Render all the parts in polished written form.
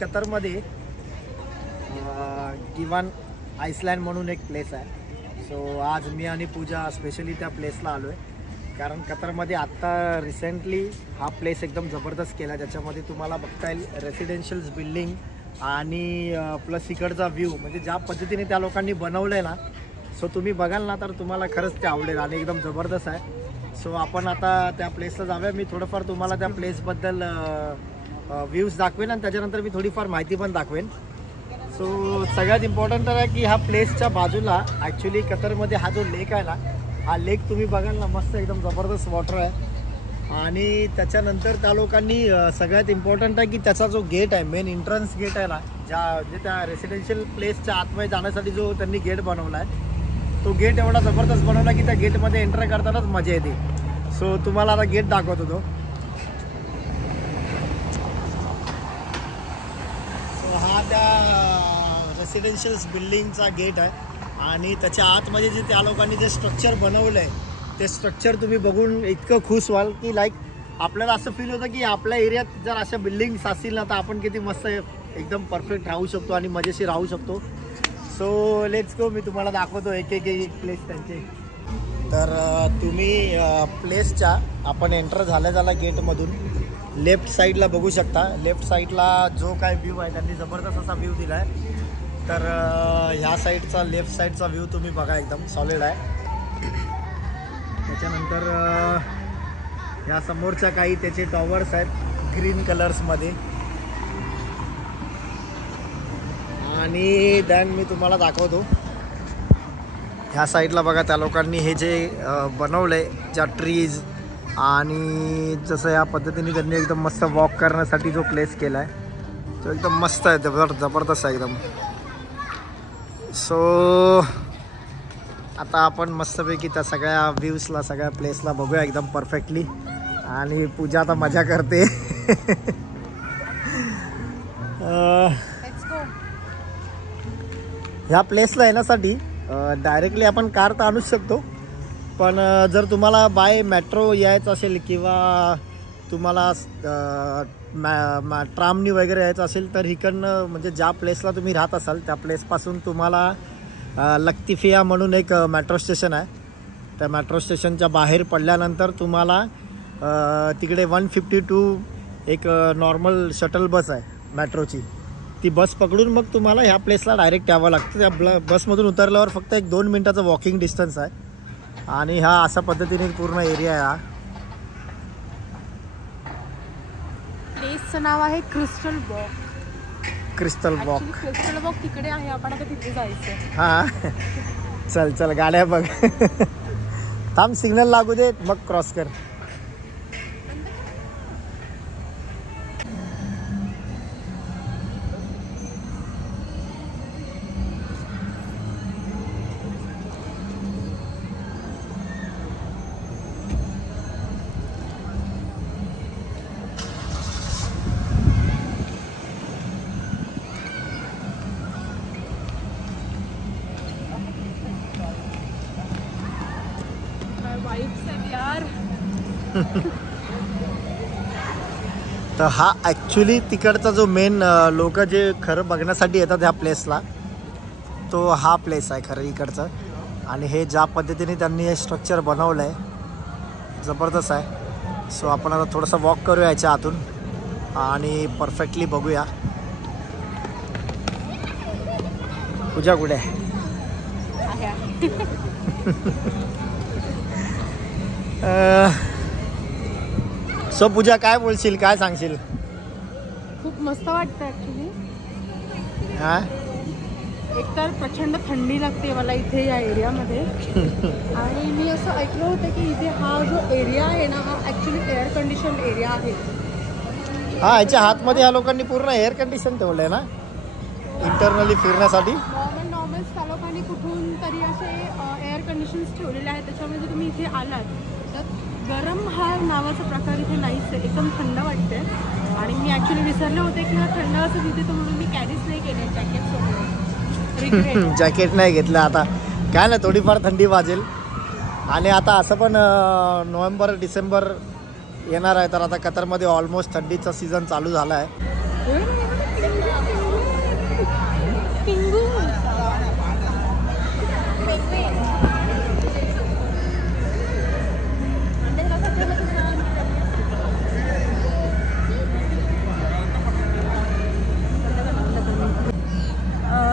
कतरमध्ये गिवान Iceland म्हणून एक place आहे. सो आज मी आणि पूजा स्पेशली त्या प्लेसला आलो आहे, कारण कतरमध्ये आत्ता रिसेंटली हा प्लेस एकदम जबरदस्त केला. ज्याच्यामध्ये तुम्हाला बघता येईल रेसिडेन्शियल्स बिल्डिंग आणि प्लस इकडचा व्ह्यू, म्हणजे ज्या पद्धतीने त्या लोकांनी बनवलं आहे ना, सो तुम्ही बघाल ना तर तुम्हाला खरंच ते आवडेल आणि एकदम जबरदस्त आहे. सो आपण आता त्या प्लेसला जाऊया. मी थोडंफार तुम्हाला त्या प्लेसबद्दल व्ह्यूज दाखवेन आणि त्याच्यानंतर मी थोडीफार माहिती पण दाखवेन. सो सगळ्यात इम्पॉर्टंट आहे की ह्या प्लेसच्या बाजूला ॲक्च्युली कतरमध्ये हा जो लेक आहे ना, हा लेक तुम्ही बघाल ना, मस्त एकदम जबरदस्त वॉटर आहे. आणि त्याच्यानंतर त्या लोकांनी सगळ्यात इम्पॉर्टंट आहे की त्याचा जो गेट आहे, मेन एंट्रन्स गेट आहे ना, म्हणजे त्या रेसिडेन्शियल प्लेसच्या आतमध्ये जाण्यासाठी जो त्यांनी गेट बनवला आहे, तो गेट एवढा जबरदस्त बनवला की त्या गेटमध्ये एंटर करतानाच मजा येते. सो तुम्हाला आता गेट दाखवतो तो. सो हा त्या रेसिडेन्शियल्स बिल्डिंगचा गेट आहे आणि त्याच्या आतमध्ये जे त्या लोकांनी जे स्ट्रक्चर बनवलं आहे, ते स्ट्रक्चर तुम्ही बघून इतकं खुश व्हाल की लाईक आपल्याला असं फील होतं की आपल्या एरियात जर अशा बिल्डिंग्स असतील ना, तर आपण किती मस्त एकदम परफेक्ट राहू शकतो आणि मजेशीर राहू शकतो. So let's go. मी तुम्हाला दाखवतो एक प्लेस त्यांचे. तर तुम्ही प्लेसच्या आपण एंटर झाल्या गेटमधून लेफ्ट साईडला बघू शकता. लेफ्ट साईडला जो काय व्ह्यू आहे त्यांनी जबरदस्त असा व्ह्यू दिला आहे. तर ह्या साईडचा लेफ्ट साईडचा व्ह्यू तुम्ही बघा, एकदम सॉलिड आहे. त्याच्यानंतर ह्या समोरच्या काही त्याचे टॉवर्स आहेत ग्रीन कलर्समध्ये. आणि दॅन मी तुम्हाला दाखवतो ह्या साईडला बघा, त्या लोकांनी हे जे बनवलं आहे, ज्या ट्रीज आणि जसं या पद्धतीने त्यांनी एकदम मस्त वॉक करण्यासाठी जो प्लेस केला आहे, तो एकदम मस्त आहे, जबरदस्त आहे एकदम. सो आता आपण मस्तपैकी त्या सगळ्या व्ह्यूजला, सगळ्या प्लेसला बघूया एकदम परफेक्टली. आणि पूजा आता मजा करते. ह्या प्लेसला येण्यासाठी डायरेक्टली आपण कार तर आणूच शकतो, पण जर तुम्हाला बाय मेट्रो यायचं असेल किंवा तुम्हाला ट्रामनी वगैरे यायचं असेल, तर इकडनं म्हणजे ज्या प्लेसला तुम्ही राहत असाल त्या प्लेसपासून तुम्हाला लक्तिफिया म्हणून एक मेट्रो स्टेशन आहे. त्या मेट्रो स्टेशनच्या बाहेर पडल्यानंतर तुम्हाला तिकडे 152 एक नॉर्मल शटल बस आहे मेट्रोची, ती बस पकडून मग तुम्हाला ह्या प्लेसला डायरेक्ट यावं लागतं. त्या बसमधून उतरल्यावर फक्त एक 2 मिनटाचं वॉकिंग डिस्टन्स आहे. आणि हा अशा पद्धतीने पूर्ण एरिया आहे. हा प्लेसचं नाव आहे क्रिस्टल वॉक. क्रिस्टल वॉक तिकडे आहे, आपण आता तिथे जायचं. हां चल चल, गाड्या बघ. थांब, सिग्नल लागू दे मग क्रॉस कर. तर हा ॲक्च्युली तिकडचा जो मेन लोक जे खरं बघण्यासाठी येतात ह्या प्लेसला, तो हा प्लेस आहे खरं इकडचं. आणि हे ज्या पद्धतीने त्यांनी हे स्ट्रक्चर बनवलं आहे, जबरदस्त आहे. सो आपण आता थोडंसं वॉक करूया याच्या आतून आणि परफेक्टली बघूया. पूजा कुठे आहे? सो पूजा, काय बोलशील, काय सांगशील? खूप मस्त वाटतं ॲक्च्युली. हां, एकतर प्रचंड थंडी लागते मला इथे या एरियामध्ये. आणि मी असं ऐकलं होतं की इथे हा जो एरिया आहे ना, हा ॲक्च्युली एअर कंडिशन एरिया आहे. हां, याच्या हातमध्ये या लोकांनी पूर्ण एअर कंडिशन ठेवलं आहे ना इंटरनली फिरण्यासाठी. नॉर्मल त्या लोकांनी कुठून तरी असे एअर कंडिशन्स ठेवलेले आहेत. त्याच्यामुळे जर तुम्ही इथे आलात तर गरम हा नावाचा प्रकार इथे नाहीच आहे, एकदम थंड वाटते. आणि मी ॲक्च्युली विसरले होते की हा थंड असं तिथे, तर म्हणून मी कॅरीच नाही केले जॅकेट. जॅकेट नाही घेतलं. आता काय ना, थोडीफार थंडी वाजेल. आणि आता असं पण नोव्हेंबर डिसेंबर येणार आहे, तर आता कतरमध्ये ऑलमोस्ट थंडीचा सीझन चालू झाला आहे. पिंगू.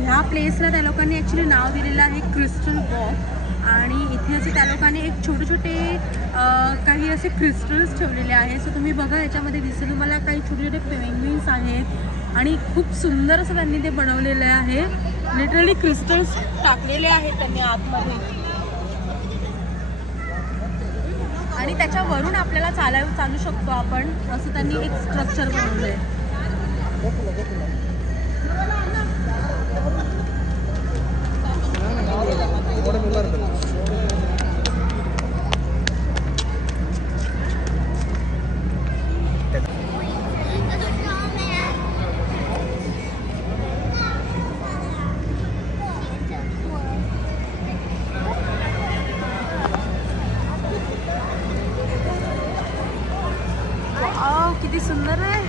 ह्या प्लेसला त्या लोकांनी ॲक्च्युली नाव दिलेलं आहे क्रिस्टल वॉक. आणि इथे असे त्या लोकांनी एक छोटे छोटे काही असे क्रिस्टल्स ठेवलेले आहे. सो तुम्ही बघा याच्यामध्ये दिसेल तुम्हाला काही छोटे छोटे पेंग्विन्स आहेत आणि खूप सुंदर असं त्यांनी ते बनवलेलं आहे. लिटरली क्रिस्टल्स टाकलेले आहेत त्यांनी आतमध्ये आणि त्याच्यावरून आपल्याला चालू शकतो आपण, असं त्यांनी एक स्ट्रक्चर बनवलं आहे. किती सुंदर आहे.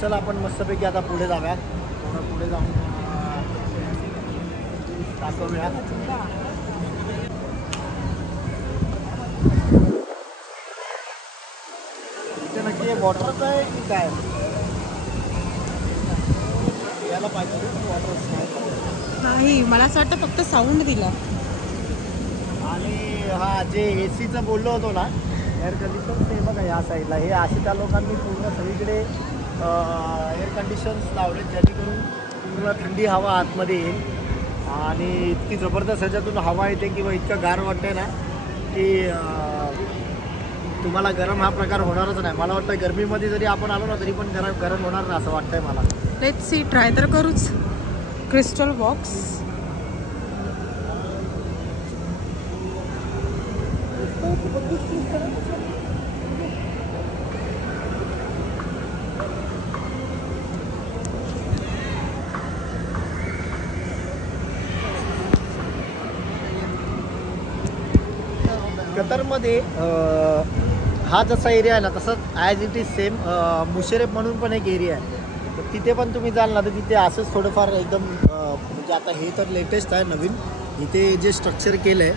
चला आपण मस्तपैकी आता पुढे जाऊया. थोडं पुढे जाऊन दाखवूया. इथे नक्की वॉटरच आहे की काय? याला पाहिजे वॉटर नाही, मला असं वाटतं फक्त साऊंड दिला. आणि हा जे AC बोललो होतो ना, एअर कंडिशन, ते बघा या साईडला हे असे त्या लोकांनी पूर्ण सगळीकडे एअर कंडिशन्स लावले जेणेकरून पूर्ण थंडी हवा आतमध्ये येईल आणि इतकी जबरदस्त ह्याच्यातून हवा येते किंवा इतकं गार वाटते ना की तुम्हाला गरम हा प्रकार होणारच नाही. मला वाटतं गरमीमध्ये जरी आपण आलो ना तरी पण गरम होणार ना असं वाटतंय मला. लेट्स सी, ट्राय तर करूच क्रिस्टल वॉक्स. कतारमध्ये हा जसा एरिया आहे ना तसंच ॲज इट इज सेम मुशेरेफ म्हणून पण एक एरिया आहे. तर तिथे पण तुम्ही जाल ना तर तिथे असंच थोडंफार एकदम म्हणजे आता हे तर लेटेस्ट आहे नवीन. इथे जे स्ट्रक्चर केलं आहे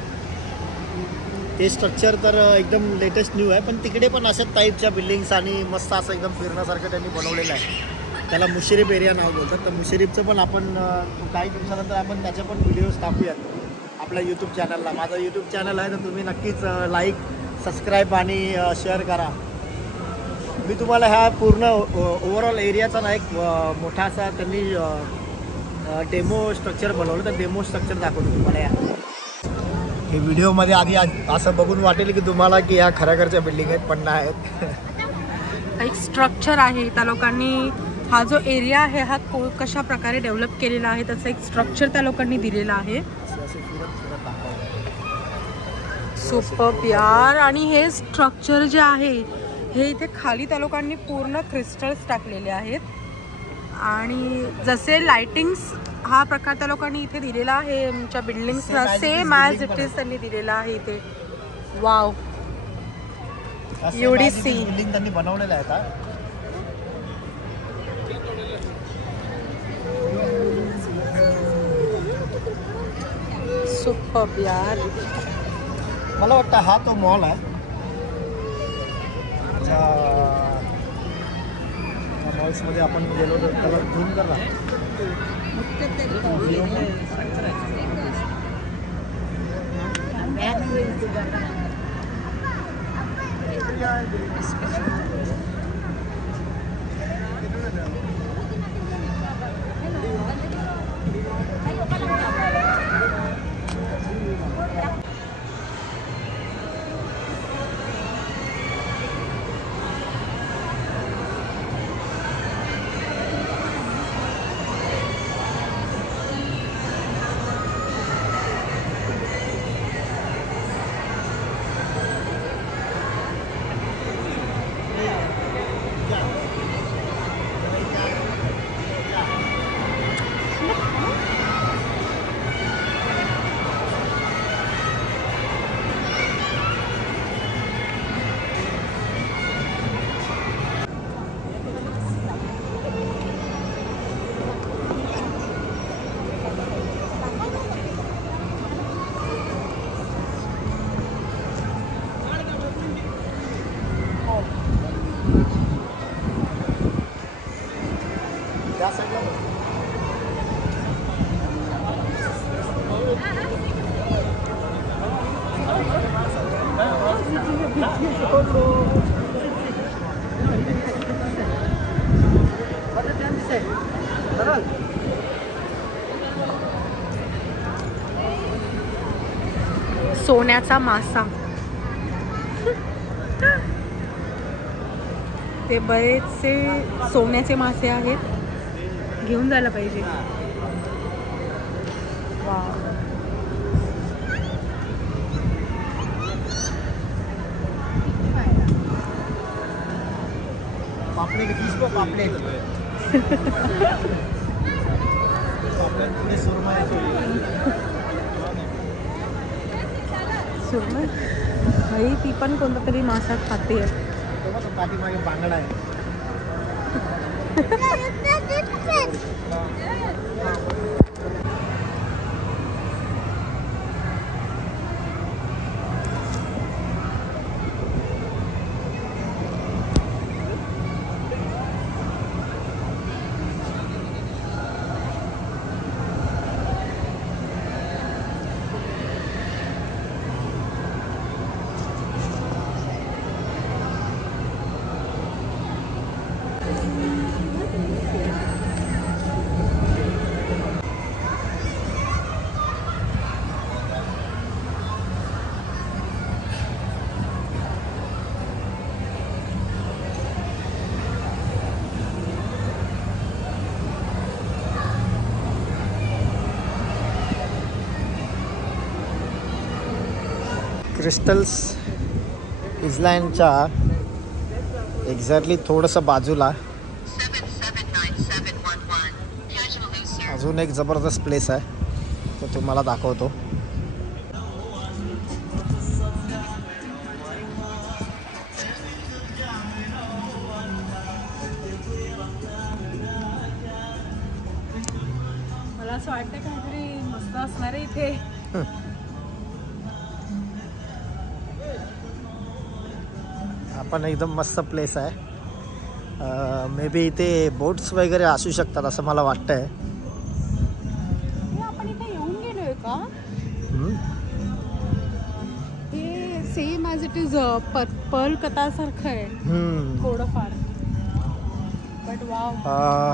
ते स्ट्रक्चर तर एकदम लेटेस्ट न्यू आहे. पण तिकडे पण अशाच टाईपच्या बिल्डिंग्स आणि मस्त असं एकदम फिरण्यासारखं त्यांनी बनवलेलं आहे. त्याला मुशेरीफ एरिया नाव बोलतात. तर मुशेरीफचं पण आपण काही दिवसानंतर आपण त्याचे पण व्हिडिओज टाकूयात आपल्या यूट्यूब चॅनलला. माझं यूट्यूब चॅनल आहे तर तुम्ही नक्कीच लाईक, सबस्क्राईब आणि शेअर करा. मी तुम्हाला ह्या पूर्ण ओव्हरऑल एरियाचा ना एक मोठा असा त्यांनी डेमो स्ट्रक्चर बनवलं. तर डेमो स्ट्रक्चर दाखवतो तुम्हाला. या हे व्हिडिओमध्ये आधी असं बघून वाटेल की तुम्हाला की ह्या खऱ्याखरच्या बिल्डिंग आहेत पण नाही आहेत. एक स्ट्रक्चर आहे त्या लोकांनी. हा जो एरिया आहे हा कशा प्रकारे डेव्हलप केलेला आहे त्याचं एक स्ट्रक्चर त्या लोकांनी दिलेलं आहे. सुपर्ब यार. आणि हे स्ट्रक्चर जे आहे हे इथे खाली त्या लोकांनी पूर्ण क्रिस्टल्स टाकलेले आहेत. आणि जसे लाइटिंग्स हा प्रकार त्या लोकांनी इथे दिलेला आहे आमच्या बिल्डिंग्सला, सेम ॲज इट इज त्यांनी दिलेला आहे इथे. वाव, एवढी सी बिल्डिंग त्यांनी बनवलेलं आहे. सुपर्ब यार. मला वाटतं हा तो मॉल आहे. मॉल्समध्ये आपण गेलो तर त्याला झूम करणार. सोन्याचा मासा. ते बरेचसे सोन्याचे मासे आहेत, घेऊन जायला पाहिजे. वाव. पापलेट, फिश को पापलेट. पापलेट सुरमई. सुरमई भाई, ती पण कोणता तरी मासा खाते. पाठीमागे बांगडा आहे. क्रिस्टल्स इस्लँडच्या एक्झॅक्टली थोडंसं बाजूला अजून एक जबरदस्त प्लेस आहे, तो तुम्हाला दाखवतो. मला असं वाटतं काहीतरी मस्त असणार आहे इथे. पण एकदम मस्त प्लेस आहे. मे बी इथे बोट्स वगैरे असू शकतात असं मला वाटतंय. आपण इथे येऊन गेलोय का? हे same as it is pearl कथासारखं आहे थोडंफार. But wow.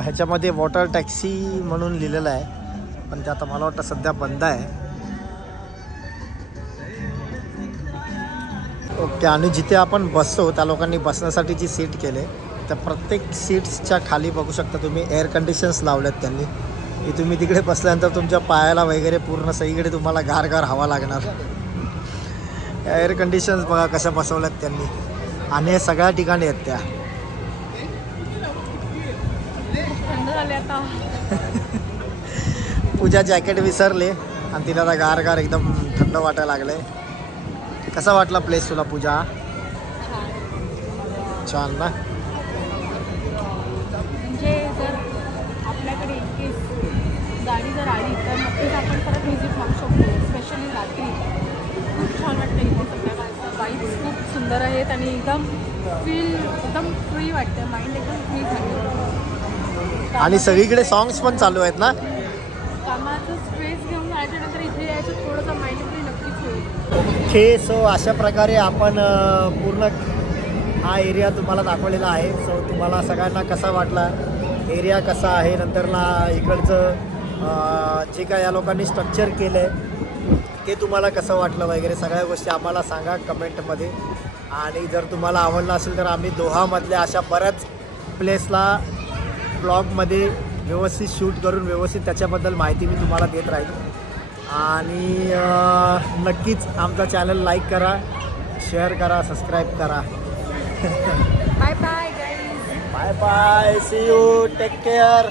ह्याच्यामध्ये वॉटर टॅक्सी म्हणून लिहिलेलं आहे, पण ते आता मला वाटतं सध्या बंद आहे. ओके. आणि जिथे आपण बसतो त्या लोकांनी बसण्यासाठी जी सीट केले त्या प्रत्येक सीट्सच्या खाली बघू शकता तुम्ही एअर कंडिशन्स लावल्यात त्यांनी, की तुम्ही तिकडे बसल्यानंतर तुमच्या पायाला वगैरे पूर्ण सगळीकडे तुम्हाला गार गार हवा लागणार. एअर कंडिशन्स बघा कशा बसवल्यात त्यांनी आणि हे सगळ्या ठिकाणी आहेत त्या. थंड झाले आता. पूजा जॅकेट विसरले आणि तिला आता गार गार एकदम थंड वाटायला लागले. कसा वाटला प्लेस तुला पूजा? छान ना. म्हणजे जर आपल्याकडे इतकी गाडी जर आली तर नक्कीच आपण परत व्हिजिट मारू शकतो. स्पेशली रात्री खूप छान वाटतं इथे. सगळ्या वाईब्स खूप सुंदर आहेत आणि एकदम फ्री वाटतं. माइंड एकदम फ्री झालं. आणि सगळीकडे सॉंग्स पण चालू आहेत ना. कामाचं स्ट्रेस घेऊन जायच्यानंतर इथे यायचं थोडंसं माइंड फ्री नक्कीच होईल. ओके, सो अशा प्रकारे आपण पूर्ण हा एरिया तुम्हाला दाखवलेला आहे. सो तुम्हाला सगळ्यांना कसा वाटला, एरिया कसा आहे, नंतरला इकडचं जे काय या लोकांनी स्ट्रक्चर केलं आहे ते तुम्हाला कसं वाटलं वगैरे सगळ्या गोष्टी आम्हाला सांगा कमेंटमध्ये. आणि जर तुम्हाला आवडलं असेल तर आम्ही दोहामधल्या अशा बऱ्याच प्लेसला ब्लॉगमध्ये व्यवस्थित शूट करून व्यवस्थित त्याच्याबद्दल माहिती मी तुम्हाला देत राहील. आणि नक्कीच आमचा चॅनल लाईक करा, शेअर करा, सबस्क्राईब करा. Bye bye guys. Bye bye, see you, take care.